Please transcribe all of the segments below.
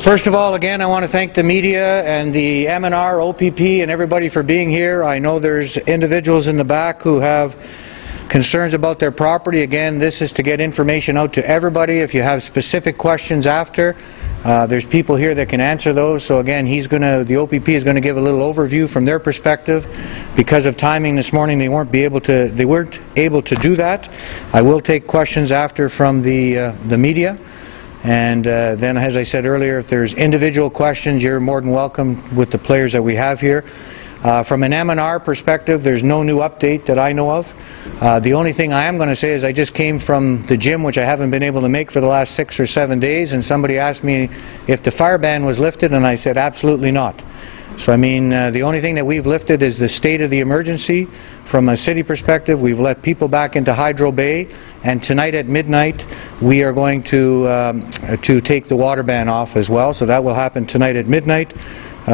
First of all, again, I want to thank the media and the M&R, OPP, and everybody for being here. I know there's individuals in the back who have concerns about their property. Again, this is to get information out to everybody. If you have specific questions after, there's people here that can answer those. So again, the OPP is going to give a little overview from their perspective. Because of timing this morning, they weren't able to do that. I will take questions after from the media. And then, as I said earlier, if there's individual questions, you're more than welcome with the players that we have here. From an M&R perspective, there's no new update that I know of. The only thing I am going to say is I just came from the gym, which I haven't been able to make for the last 6 or 7 days, and somebody asked me if the fire ban was lifted, and I said absolutely not. So I mean, the only thing that we've lifted is the state of the emergency. From a city perspective, we've let people back into Hydro Bay, and tonight at midnight we are going to take the water ban off as well. So that will happen tonight at midnight.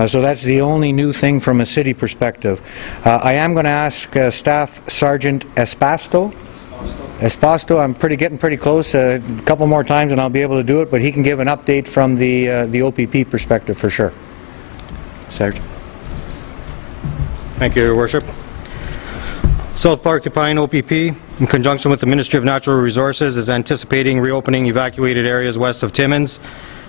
So that's the only new thing from a city perspective. I am going to ask Staff Sergeant Espasto. I'm getting pretty close. A couple more times and I'll be able to do it, but he can give an update from the OPP perspective for sure. Sergeant. Thank you, Your Worship. South Porcupine OPP, in conjunction with the Ministry of Natural Resources, is anticipating reopening evacuated areas west of Timmins.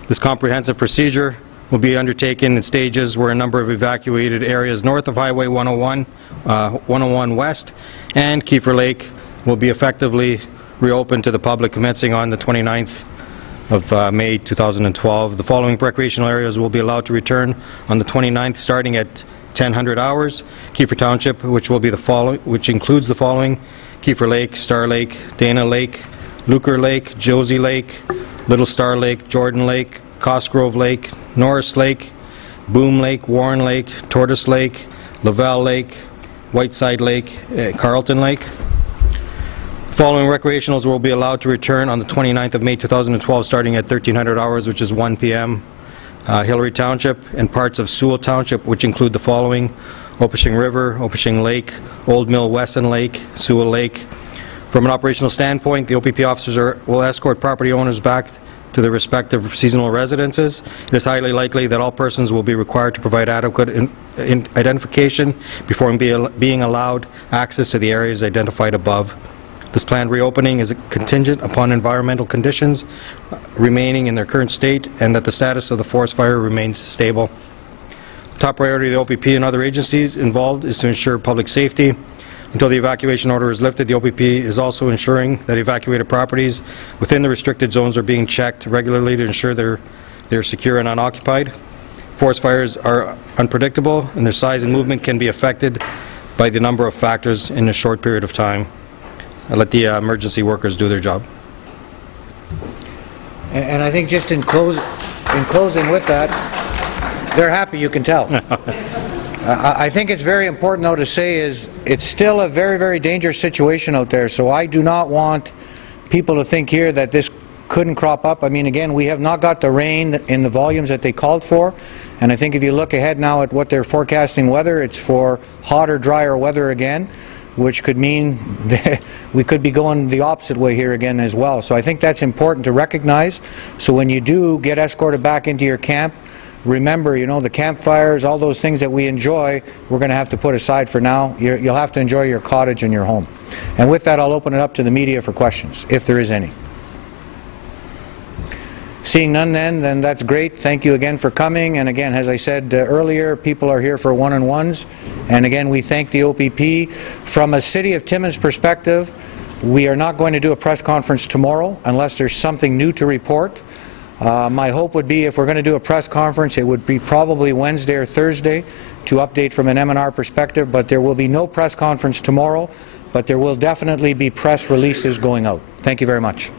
This comprehensive procedure will be undertaken in stages where a number of evacuated areas north of Highway 101 West and Kiefer Lake will be effectively reopened to the public commencing on the 29th of May 2012. The following recreational areas will be allowed to return on the 29th starting at 1000 hours. Kiefer Township, which includes the following: Kiefer Lake, Star Lake, Dana Lake, Lucre Lake, Josie Lake, Little Star Lake, Jordan Lake, Cosgrove Lake, Norris Lake, Boom Lake, Warren Lake, Tortoise Lake, Lavelle Lake, Whiteside Lake, Carlton Lake. Following recreationals will be allowed to return on the 29th of May 2012 starting at 1300 hours, which is 1 p.m. Hillary Township and parts of Sewell Township, which include the following: Opishing River, Opishing Lake, Old Mill Weston Lake, Sewell Lake. From an operational standpoint, the OPP officers will escort property owners back to their respective seasonal residences. It is highly likely that all persons will be required to provide adequate identification before being allowed access to the areas identified above. This planned reopening is contingent upon environmental conditions remaining in their current state and that the status of the forest fire remains stable. Top priority of the OPP and other agencies involved is to ensure public safety. Until the evacuation order is lifted, the OPP is also ensuring that evacuated properties within the restricted zones are being checked regularly to ensure they're secure and unoccupied. Forest fires are unpredictable, and their size and movement can be affected by the number of factors in a short period of time. I'll let the emergency workers do their job. And I think just in closing with that, they're happy, you can tell. I think it's very important, though, to say is it's still a very, very dangerous situation out there. So I do not want people to think here that this couldn't crop up. I mean, again, we have not got the rain in the volumes that they called for. And I think if you look ahead now at what they're forecasting weather, it's for hotter, drier weather again, which could mean that we could be going the opposite way here again as well. So I think that's important to recognize. So when you do get escorted back into your camp, remember, you know, the campfires, all those things that we enjoy, we're going to have to put aside for now. You'll have to enjoy your cottage and your home. And with that, I'll open it up to the media for questions, if there is any. Seeing none then that's great. Thank you again for coming. And again, as I said earlier, people are here for one-on-ones. And again, we thank the OPP. From a City of Timmins perspective, we are not going to do a press conference tomorrow unless there's something new to report. My hope would be if we're going to do a press conference, it would be probably Wednesday or Thursday to update from an M&R perspective, but there will be no press conference tomorrow, but there will definitely be press releases going out. Thank you very much.